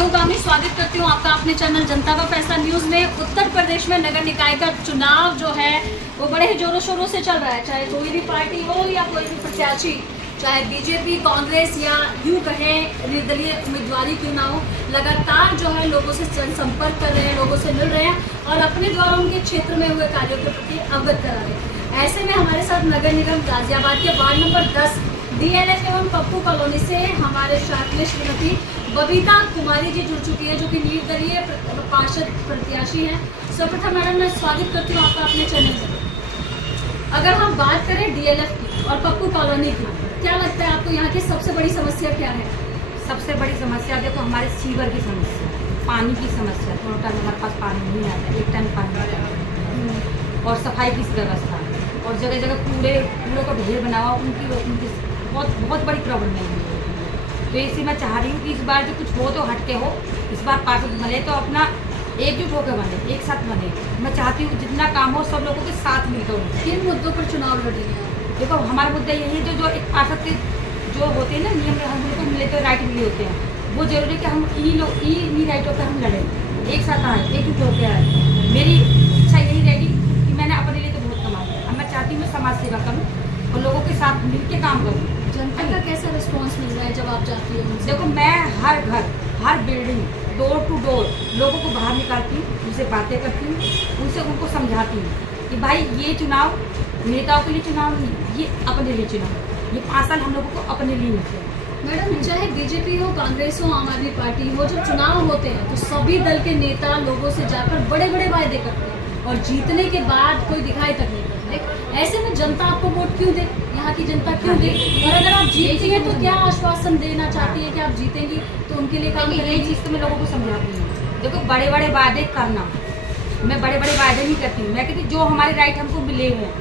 हूँ गामी, स्वागत करती हूँ आपका अपने चैनल जनता का फैसला न्यूज़ में। उत्तर प्रदेश में नगर निकाय का चुनाव जो है वो बड़े ही जोरों शोरों से चल रहा है। चाहे कोई भी पार्टी हो या कोई भी प्रत्याशी, चाहे बीजेपी, कांग्रेस या यूँ कहें निर्दलीय उम्मीदवारी क्यों ना हो, लगातार जो है लोगों से संपर्क कर रहे हैं, लोगों से मिल रहे हैं और अपने द्वारा उनके क्षेत्र में हुए कार्यों के प्रति अवगत करा रहे हैं। ऐसे में हमारे साथ नगर निगम गाजियाबाद के वार्ड नंबर 10 DLF एवं पप्पू कॉलोनी से हमारे साथ में श्रीमती बबीता कुमारी जी जुड़ चुकी है, जो कि निर्दलीय पार्षद प्रत्याशी हैं। सर्वप्रथम मैडम, मैं स्वागत करती हूँ आपका अपने चैनल पर। अगर हम बात करें DLF की और पप्पू कॉलोनी की, क्या लगता है आपको यहाँ की सबसे बड़ी समस्या क्या है? सबसे बड़ी समस्या देखो हमारे सीवर की समस्या, पानी की समस्या। थोड़ा टाइम हमारे पास पानी नहीं आता, एक टाइम पानी आता है। और सफाई की व्यवस्था और जगह जगह कूड़ों का ढेर बना हुआ, उनकी बहुत बड़ी प्रॉब्लम है। तो इसी मैं चाह रही हूँ कि इस बार जो कुछ हो तो हटके हो, इस बार पार्षद बने तो अपना एकजुट होकर बने, एक साथ बने। मैं चाहती हूँ जितना काम हो सब लोगों के साथ मिलकर हो। किन मुद्दों पर चुनाव लड़ेंगे? देखो हमारा मुद्दा यही है, जो एक पार्षद के जो होते हैं ना नियम, हम लोग को मिले तो राइट मिले होते हैं, वो जरूरी है कि हम इन्हीं राइटों पर हम लड़ें, एक साथ आए, एकजुट होकर आए। मेरी इच्छा यही रहेगी कि मैंने अपने लिए तो बहुत कमा लिया, अब मैं चाहती हूँ मैं समाज सेवा करूँ और लोगों के साथ मिल के काम करूँ। जनता का कैसा रिस्पांस मिल रहा है जब आप जाती हो उनसे? देखो मैं हर घर, हर बिल्डिंग, डोर टू डोर लोगों को बाहर निकालती हूँ, उनसे बातें करती हूँ, उनसे उनको समझाती हूँ कि भाई ये चुनाव नेताओं के लिए चुनाव नहीं, ये अपने लिए चुनाव। ये 5 साल हम लोगों को अपने लिए मिलते हैं। मैडम, चाहे बीजेपी हो, कांग्रेस हो, आम आदमी पार्टी हो, जब चुनाव होते हैं तो सभी दल के नेता लोगों से जाकर बड़े बड़े वायदे करते हैं और जीतने के बाद कोई दिखाई तक नहीं करते। ऐसे में जनता आपको वोट क्यों दे? यहाँ की जनता क्यों दे? और अगर आप जीतती हैं तो क्या आश्वासन देना चाहती है कि आप जीतेंगी तो उनके लिए काम करेंगे? यही चीज़ तो मैं लोगों को समझाती हूँ। देखो बड़े बड़े वादे करना, मैं बड़े बड़े वादे नहीं करती हूँ। मैं कहती जो हमारे राइट हमको मिले हुए हैं,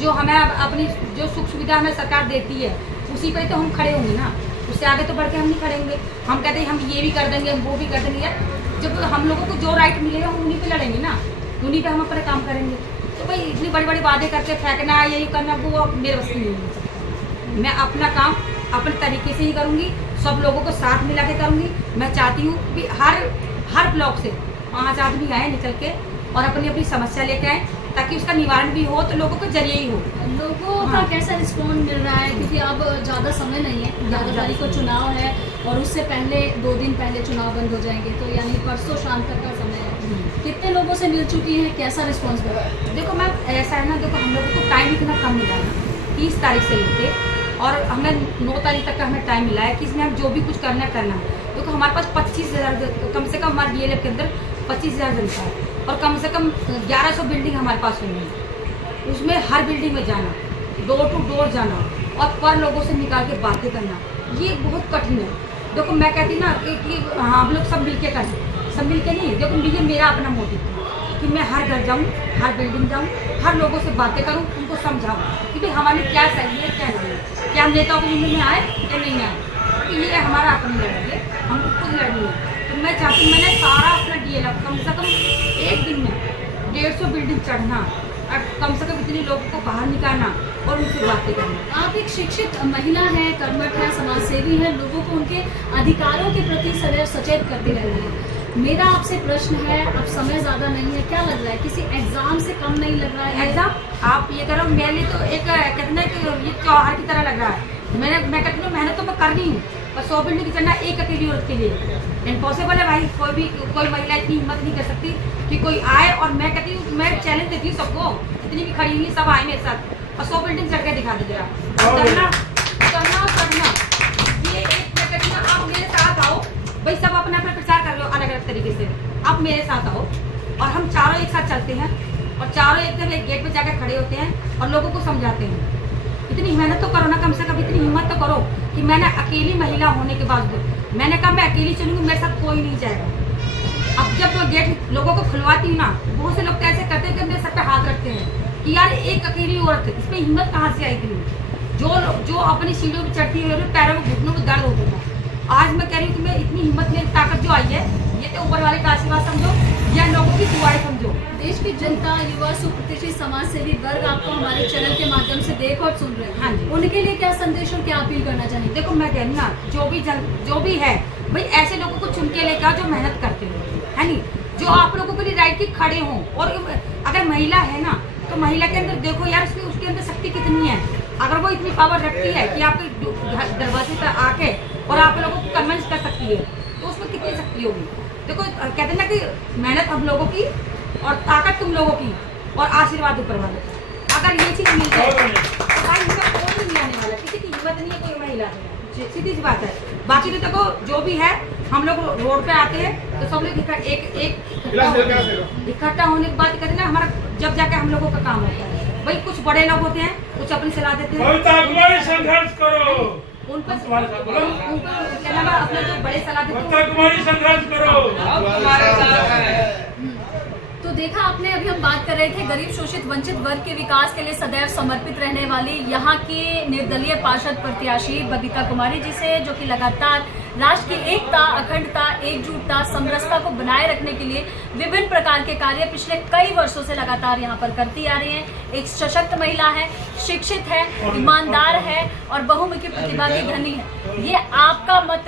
जो हमें अपनी जो सुख सुविधा हमें सरकार देती है, उसी पर तो हम खड़े होंगे ना, उससे आगे तो बढ़ के हम नहीं खड़े होंगे। हम कहते हैं हम ये भी कर देंगे, हम वो भी कर देंगे यार, जब हम लोगों को जो राइट मिलेगा हम उन्हीं पे लड़ेंगे ना, उन्हीं पे हम अपना काम करेंगे। तो भाई इतनी बड़ी बड़ी वादे करके फेंकना, यही करना, वो मेरे बस की नहीं है। मैं अपना काम अपने तरीके से ही करूँगी, सब लोगों को साथ मिला के करूँगी। मैं चाहती हूँ कि हर ब्लॉक से 5 आदमी आए निकल के और अपनी अपनी समस्या लेके आए, ताकि उसका निवारण भी हो तो लोगों को जरिए ही हो। लोगों का कैसा रिस्पॉन्स मिल रहा है? क्योंकि अब ज़्यादा समय नहीं है, 11 तारीख को चुनाव है और उससे पहले 2 दिन पहले चुनाव बंद हो जाएंगे, तो यानी परसों शाम तक का समय है। कितने लोगों से मिल चुकी हैं, कैसा रिस्पॉन्स मिला? देखो मैम ऐसा है ना, देखो हम लोगों को टाइम इतना कम मिला ना, 30 तारीख से लेके और हमें 9 तारीख तक का हमें टाइम मिला है कि इसमें हम जो भी कुछ करना है करना है। देखो हमारे पास 25,000 कम से कम हमारे DLF के अंदर 25,000 जनता है और कम से कम 1100 बिल्डिंग हमारे पास हुई है। उसमें हर बिल्डिंग में जाना, डोर टू डोर जाना और पर लोगों से निकाल के बातें करना, ये बहुत कठिन है। देखो मैं कहती ना कि हाँ हम लोग सब मिल के करें, सब मिल के नहीं। देखो ये मेरा अपना मोटिव है कि मैं हर घर जाऊँ, हर बिल्डिंग जाऊँ, हर लोगों से बातें करूँ, उनको समझाऊँ कि भाई हमारे क्या सही है क्या नहीं है, क्या हम नेताओं के लिंग में आए या नहीं आए, क्योंकि ये हमारा अपनी लड़ाई है, हमको खुद लड़नी है। तो मैं चाहती हूँ मैंने सारा अपना DLF कम से कम एक दिन में 150 बिल्डिंग चढ़ना और कम से कम इतने लोगों को बाहर निकालना और उनसे बातें करना। आप एक शिक्षित महिला हैं, कर्मठ है, समाज सेवी है, लोगों को उनके अधिकारों के प्रति सदैव सचेत करती रहती है। मेरा आपसे प्रश्न है, अब समय ज़्यादा नहीं है, क्या लग रहा है किसी एग्जाम से कम नहीं लग रहा है? एग्जाम आप ये करो, मेरे लिए तो एक कहते हैं कि ये त्योहार की तरह लग रहा है। मैं कहती हूँ मेहनत तो मैं कर रही हूँ, पर 100 बिल्डिंग चढ़ना एक अकेली औरत के लिए इम्पॉसिबल है भाई। कोई महिला इतनी हिम्मत नहीं कर सकती कि कोई आए, और मैं कहती हूँ मैं चैलेंज देती हूँ सबको, जितनी भी खड़ी हुई सब आए मेरे साथ और 100 बिल्डिंग चढ़ के दिखा दे जरा, करना और करना। ये एक मैं कहती हूँ आप मेरे साथ आओ भाई, सब अपना अपना प्रचार कर लो अलग अलग तरीके से, आप मेरे साथ आओ और हम चारों एक साथ चलते हैं और चारों एकदम एक गेट पे जाकर खड़े होते हैं और लोगों को समझाते हैं। इतनी मेहनत तो करो ना, कम से कम इतनी हिम्मत तो करो कि मैंने अकेली महिला होने के बावजूद मैंने कहा मैं अकेली चलूँगी, मेरे साथ कोई नहीं जाएगा। अब जब मैं गेट लोगों को खुलवाती हूँ ना, बहुत से लोग तो ऐसे करते हैं कि मेरे सर पे हाथ रखते हैं कि यार एक अकेली औरत, इसमें हिम्मत कहाँ से आई इतनी? जो अपनी सीढ़ियों पर चढ़ती है पैरों में घुटनों में दर्द होता था। आज मैं कह रही हूँ कि मैं इतनी हिम्मत मेरी ताकत जो आई है, ये तो ऊपर वाले का आशीर्वाद समझो या लोगों की दुआएं समझो। देश की जनता, युवा, सुप्रतिष्ठित समाज सेवी वर्ग आपको हमारे चैनल के माध्यम से देख और सुन रहे हैं। हाँ जी। उनके लिए क्या संदेश और क्या अपील करना चाहिए? देखो मैं कह रही ना, जो भी है भाई ऐसे लोगों को चुन के लेकर का जो मेहनत करते हो, है नहीं, जो आप लोगों के लिए राइट की खड़े हों। और अगर महिला है ना, तो महिला के अंदर देखो यार, उसके अंदर शक्ति कितनी है। अगर वो इतनी पावर रखती है कि आपके दरवाजे पर आके और आप लोगों को कन्विंस कर सकती है, तो उसमें कितनी शक्ति होगी। देखो कहते हैं ना कि मेहनत हम लोगों की और ताकत तुम लोगों की और आशीर्वाद ऊपर वाले का। अगर ये चीज़ मिल जाए तो भाई हमें कोई नहीं आने वाला, किसी की हिम्मत नहीं है कोई महिला, सीधी सी बात है। बाकी तो देखो जो भी है, हम लोग रोड पे आते हैं तो सब लोग इकट्ठा होने के बाद कहते हैं ना, हमारा जब जाके हम लोगों का काम होता है। भाई कुछ बड़े लोग होते हैं, कुछ अपनी सलाह देते हैं, संघर्ष करो, उन पर अपने जो बड़े सलाह देते कुमारी संघर्ष करो। तो देखा आपने, अभी हम बात कर रहे थे गरीब शोषित वंचित वर्ग के विकास के लिए सदैव समर्पित रहने वाली यहाँ की निर्दलीय पार्षद प्रत्याशी बबीता कुमारी जी से, जो कि लगातार राष्ट्र की एकता, अखंडता, एकजुटता, समरसता को बनाए रखने के लिए विभिन्न प्रकार के कार्य पिछले कई वर्षों से लगातार यहाँ पर करती आ रही हैं। एक सशक्त महिला है, शिक्षित है, ईमानदार है और बहुमुखी प्रतिभा की धनी है। ये आपका मत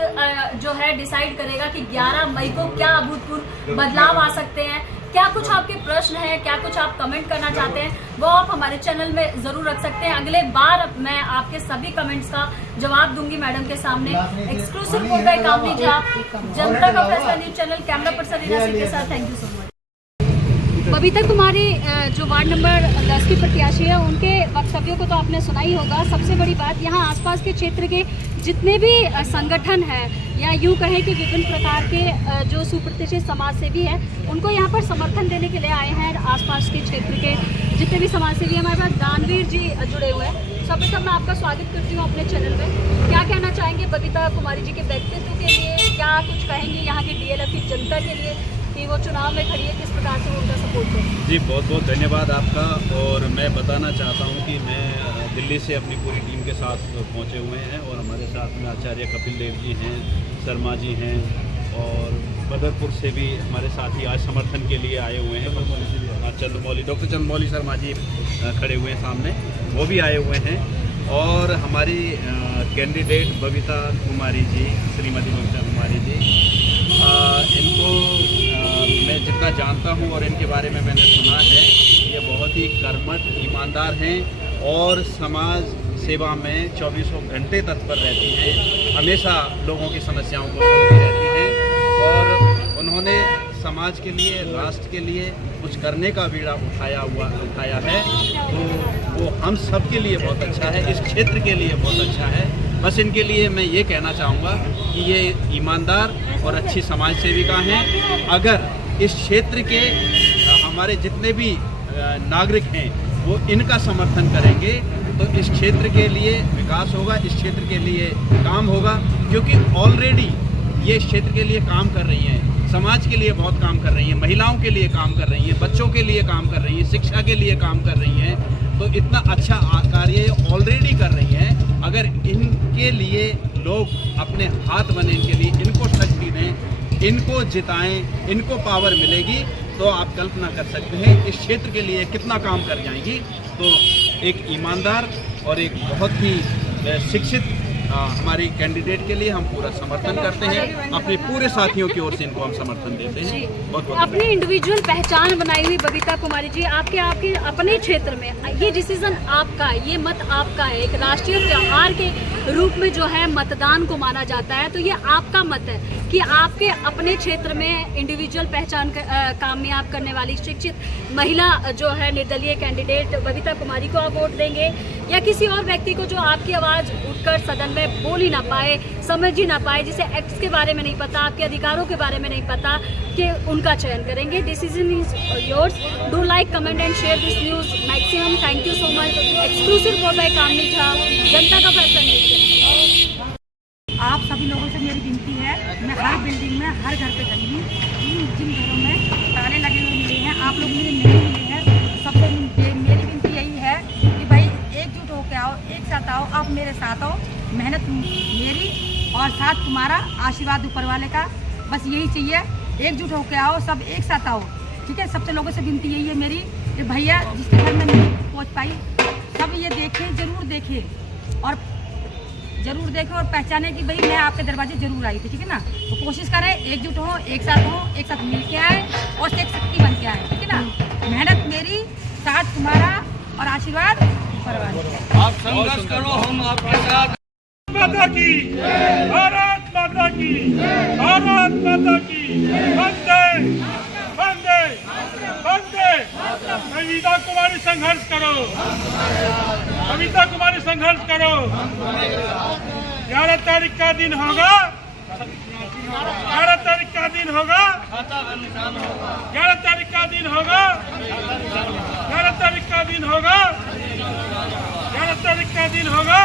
जो है डिसाइड करेगा कि 11 मई को क्या अभूतपूर्व बदलाव आ सकते हैं। क्या कुछ आपके प्रश्न हैं, क्या कुछ आप कमेंट करना चाहते हैं, वो आप हमारे चैनल में जरूर रख सकते हैं। अगले बार मैं आपके सभी कमेंट्स का जवाब दूंगी मैडम के सामने। Exclusive report by Kamni Jha, Janta Ka Faisla news channel, camera person Reena Singh के साथ। Thank you so much. Babita Kumari जो वार्ड नंबर 10 की प्रत्याशी है, उनके वक्तव्यों को तो आपने सुना ही होगा। सबसे बड़ी बात, यहाँ आसपास के क्षेत्र के जितने भी संगठन हैं, या यूँ कहें कि विभिन्न प्रकार के जो सुप्रतिष्ठित समाज सेवी हैं, उनको यहाँ पर समर्थन देने के लिए आए हैं। आसपास के क्षेत्र के जितने भी समाज सेवी, हमारे पास दानवीर जी जुड़े हुए हैं। सर्वप्रथम मैं आपका स्वागत करती हूँ अपने चैनल में। क्या कहना चाहेंगे बबीता कुमारी जी के व्यक्तित्व के लिए, क्या कुछ कहेंगे यहाँ के DLF की जनता के लिए कि वो चुनाव में खड़ी है, किस प्रकार से वो उनका सपोर्ट करें? जी बहुत बहुत धन्यवाद आपका। और मैं बताना चाहता हूँ कि मैं दिल्ली से अपनी पूरी टीम के साथ पहुँचे हुए हैं और हमारे साथ में आचार्य कपिल देव जी हैं, शर्मा जी हैं और बदरपुर से भी हमारे साथी आज समर्थन के लिए आए हुए हैं। चंद्रमौली, डॉक्टर चंद्रमौली शर्मा जी खड़े हुए हैं सामने, वो भी आए हुए हैं। और हमारी कैंडिडेट बबीता कुमारी जी, श्रीमती बबीता कुमारी जी, इनको मैं जितना जानता हूँ और इनके बारे में मैंने सुना है, ये बहुत ही कर्मठ, ईमानदार हैं और समाज सेवा में 24 घंटे तत्पर रहती हैं, हमेशा लोगों की समस्याओं को सुनती रहती हैं और उन्होंने समाज के लिए, राष्ट्र के लिए कुछ करने का बीड़ा उठाया है। तो वो हम सब के लिए बहुत अच्छा है, इस क्षेत्र के लिए बहुत अच्छा है। बस इनके लिए मैं ये कहना चाहूँगा कि ये ईमानदार और अच्छी समाज सेविका हैं। अगर इस क्षेत्र के हमारे जितने भी नागरिक हैं वो इनका समर्थन करेंगे तो इस क्षेत्र के लिए विकास होगा, इस क्षेत्र के लिए काम होगा, क्योंकि ऑलरेडी ये इस क्षेत्र के लिए काम कर रही हैं, समाज के लिए बहुत काम कर रही हैं, महिलाओं के लिए काम कर रही हैं, बच्चों के लिए काम कर रही हैं, शिक्षा के लिए काम कर रही हैं। तो इतना अच्छा कार्य ऑलरेडी कर रही हैं। अगर इनके लिए लोग अपने हाथ बने, इनके लिए इनको शक्ति दें, इनको जिताएं, इनको पावर मिलेगी, तो आप कल्पना कर सकते हैं इस क्षेत्र के लिए कितना काम कर जाएंगी। तो एक ईमानदार और एक बहुत ही शिक्षित हमारी कैंडिडेट के लिए हम पूरा समर्थन करते हैं। अपने पूरे साथियों की ओर से इनको हम समर्थन देते हैं। बहुत अपनी इंडिविजुअल पहचान बनाई हुई बबीता कुमारी जी, आपके अपने क्षेत्र में ये डिसीजन आपका है, ये मत आपका है। एक राष्ट्रीय त्योहार के रूप में जो है मतदान को माना जाता है, तो ये आपका मत है कि आपके अपने क्षेत्र में इंडिविजुअल पहचान कामयाब करने वाली शिक्षित महिला जो है निर्दलीय कैंडिडेट बबीता कुमारी को आप वोट देंगे, या किसी और व्यक्ति को जो आपकी आवाज़ उठकर सदन में बोल ही ना पाए, समझ ही ना पाए, जिसे एक्ट्स के बारे में नहीं पता, आपके अधिकारों के बारे में नहीं पता, कि उनका चयन करेंगे। Decision is yours. Do like, comment and share this news maximum. Thank you so much. Exclusive report by Kamni Jha, Janta Ka फैसला न्यूज़। आप सभी लोगों से मेरी विनती है, मैं हर बिल्डिंग में, हर घर पे गई हूँ, जिन घरों में ताले लगे हुए मिले हैं, आप लोग मुझे नहीं मिले हैं, सबसे मेरी विनती यही है कि भाई एकजुट होकर आओ, एक साथ आओ, आप मेरे साथ आओ, मेहनत मेरी और साथ तुम्हारा आशीर्वाद ऊपर वाले का, बस यही चाहिए। एकजुट होकर आओ, सब एक साथ आओ, ठीक है। सबसे लोगों से विनती यही है मेरी कि भैया जिसके घर में नहीं पहुँच पाई, सब ये देखें, जरूर देखें और जरूर देखें और पहचाने कि भाई मैं आपके दरवाजे जरूर आई थी, ठीक है ना। तो कोशिश करें एकजुट हो, एक साथ मिल के आए और एक शक्ति बन के आए, ठीक है ना। मेहनत मेरी, साथ तुम्हारा और आशीर्वाद ऊपर वाले। आप संघर्ष करो, हम आपके साथ। माता की, भारत माता की, भारत माता की, वंदे वंदे वंदे। कविता कुमारी संघर्ष करो, कविता कुमारी संघर्ष करो। 11 तारीख का दिन होगा, 11 तारीख का दिन होगा, 11 तारीख का दिन होगा, 11 तारीख का दिन होगा, 11 तारीख का दिन होगा।